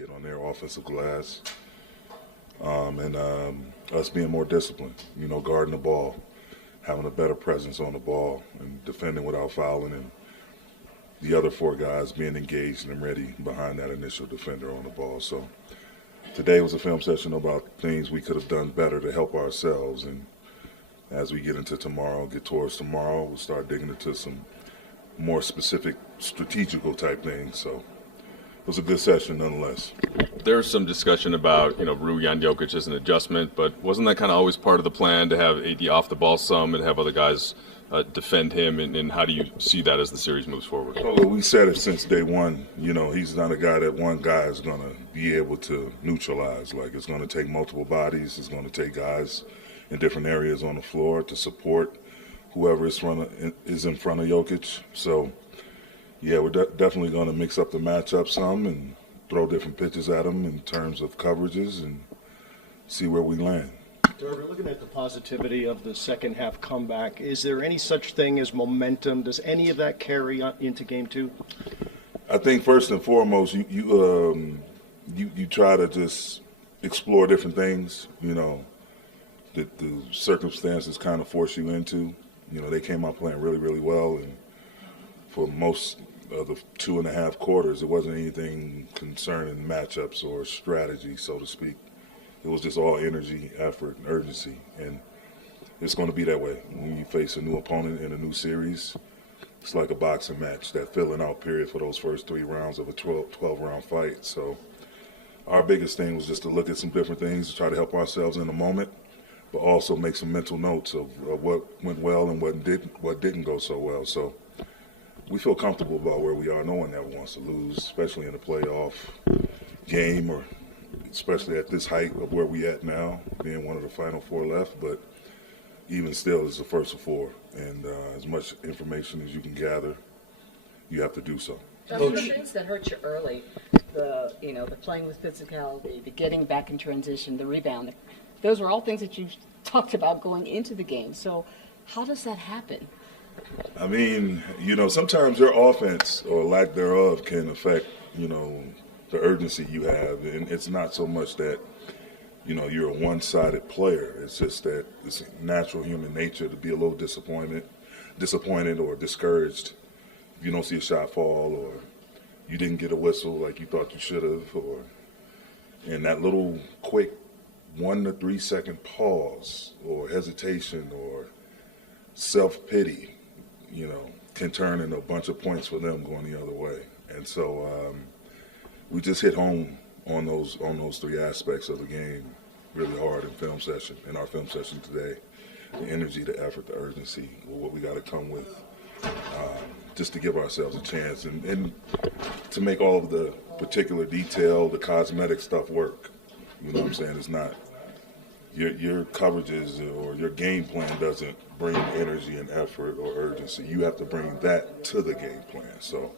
get on their offensive glass, and us being more disciplined, guarding the ball, having a better presence on the ball, and defending without fouling, and the other four guys being engaged and ready behind that initial defender on the ball. So today was a film session about things we could have done better to help ourselves. And as we get into tomorrow, get towards tomorrow, we'll start digging into some more specific strategical type things. So it was a good session nonetheless. There's some discussion about, Rui on Jokic as an adjustment, but wasn't that kind of always part of the plan to have AD off the ball some and have other guys defend him, and how do you see that as the series moves forward? Well, we said it since day one. He's not a guy that one guy is going to be able to neutralize. Like, it's going to take multiple bodies. It's going to take guys in different areas on the floor to support whoever is in front of Jokic. So, yeah, we're definitely going to mix up the matchup some and throw different pitches at him in terms of coverages and see where we land. Darvin, looking at the positivity of the second half comeback, is there any such thing as momentum? Does any of that carry on into game two? I think first and foremost, you try to just explore different things, that the circumstances kind of force you into. They came out playing really, really well, and for most of the 2.5 quarters, it wasn't anything concerning matchups or strategy, so to speak. It was just all energy, effort, and urgency, and it's going to be that way. When you face a new opponent in a new series, it's like a boxing match, that filling out period for those first 3 rounds of a 12-round fight. So our biggest thing was just to look at some different things, to try to help ourselves in the moment, but also make some mental notes of what went well and what didn't go so well. So we feel comfortable about where we are. No one ever wants to lose, especially in a playoff game, or especially at this height of where we at now, being one of the final 4 left. But even still, it's the first of 4, and as much information as you can gather, you have to do so. Those are the things that hurt you early, the playing with physicality, the getting back in transition, the rebounding. Those were all things that you talked about going into the game. So how does that happen? I mean, sometimes your offense or lack thereof can affect, the urgency you have. And it's not so much that, you're a one-sided player. It's just that it's natural human nature to be a little disappointed or discouraged if you don't see a shot fall, or you didn't get a whistle like you thought you should have, and that little quick 1 to 3 second pause or hesitation or self-pity, can turn into a bunch of points for them going the other way. And so we just hit home on those 3 aspects of the game really hard in our film session today. The energy, the effort, the urgency, what we got to come with, just to give ourselves a chance and to make all of the particular detail, the cosmetic stuff work. You know what I'm saying? It's not your coverages or your game plan doesn't bring energy and effort or urgency. You have to bring that to the game plan. So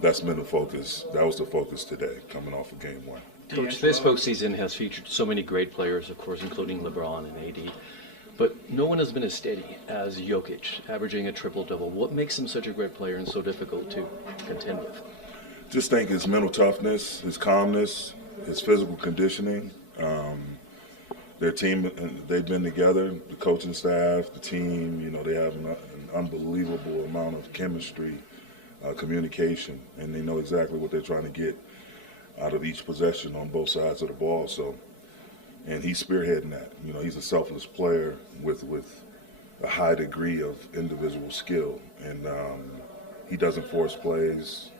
that's been the focus. That was the focus today, coming off of game 1. Coach, this postseason has featured so many great players, of course, including LeBron and AD. But no one has been as steady as Jokic, averaging a triple-double. What makes him such a great player and so difficult to contend with? Just think his mental toughness, his calmness, his physical conditioning. Their team, they've been together, the coaching staff, the team, they have an unbelievable amount of chemistry, communication, and they know exactly what they're trying to get out of each possession on both sides of the ball. So, and he's spearheading that. He's a selfless player with a high degree of individual skill, and he doesn't force plays.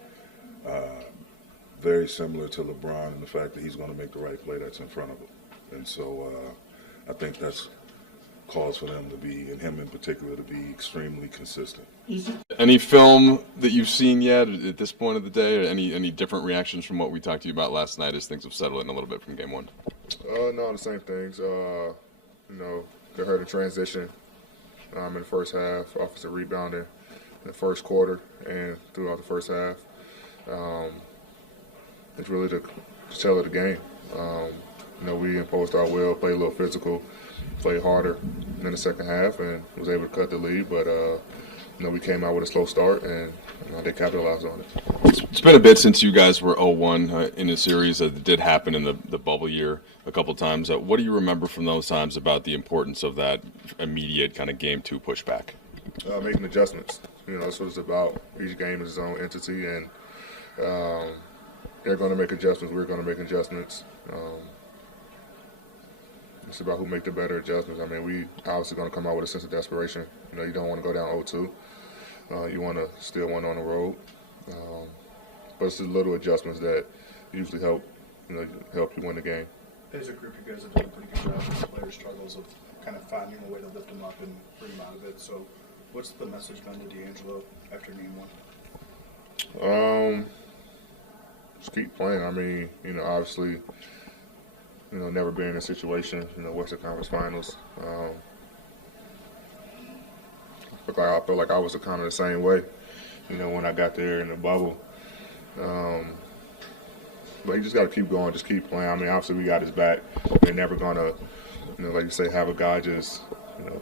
Very similar to LeBron in the fact that he's going to make the right play that's in front of him. And so I think that's cause for them to be, and him in particular, to be extremely consistent. Any film that you've seen yet at this point of the day, or any different reactions from what we talked to you about last night as things have settled in a little bit from game 1? No, the same things. They heard the transition in the first half, offensive rebounding in the first quarter and throughout the first half. It's really the tell of the game. We imposed our will, played a little physical, played harder in the second half, and was able to cut the lead. But we came out with a slow start, and they capitalized on it. It's been a bit since you guys were 0-1 in a series. It did happen in the bubble year a couple times. What do you remember from those times about the importance of that immediate kind of game 2 pushback? Making adjustments. That's what it's about. Each game is its own entity, and they're going to make adjustments. We're going to make adjustments. It's about who make the better adjustments. I mean, we obviously going to come out with a sense of desperation. You don't want to go down 0-2. You want to still win on the road. But it's just little adjustments that usually help you win the game. As a group, you guys have done a pretty good job with the player struggles of kind of finding a way to lift them up and bring them out of it. So what's the message been to D'Angelo after game 1? Just keep playing. I mean, obviously, never been in a situation, Western Conference Finals. I feel like I was kind of the same way, when I got there in the bubble. But you just got to keep going, just keep playing. I mean, obviously we got his back. They're never gonna, like you say, have a guy just,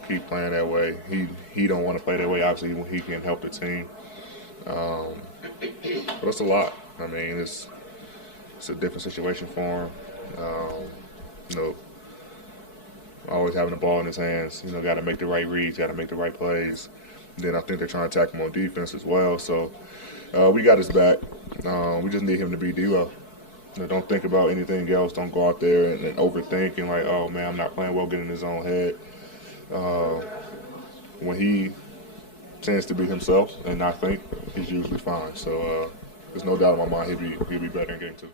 keep playing that way. He don't want to play that way. Obviously, he can help the team. But it's a lot. I mean, it's a different situation for him. Always having the ball in his hands. Got to make the right reads, got to make the right plays. Then I think they're trying to attack him on defense as well. So we got his back. We just need him to be D-Lo. Don't think about anything else. Don't go out there and overthink and like, oh man, I'm not playing well, get in his own head. When he tends to be himself and not think, he's usually fine. So there's no doubt in my mind he'll be better in game 2.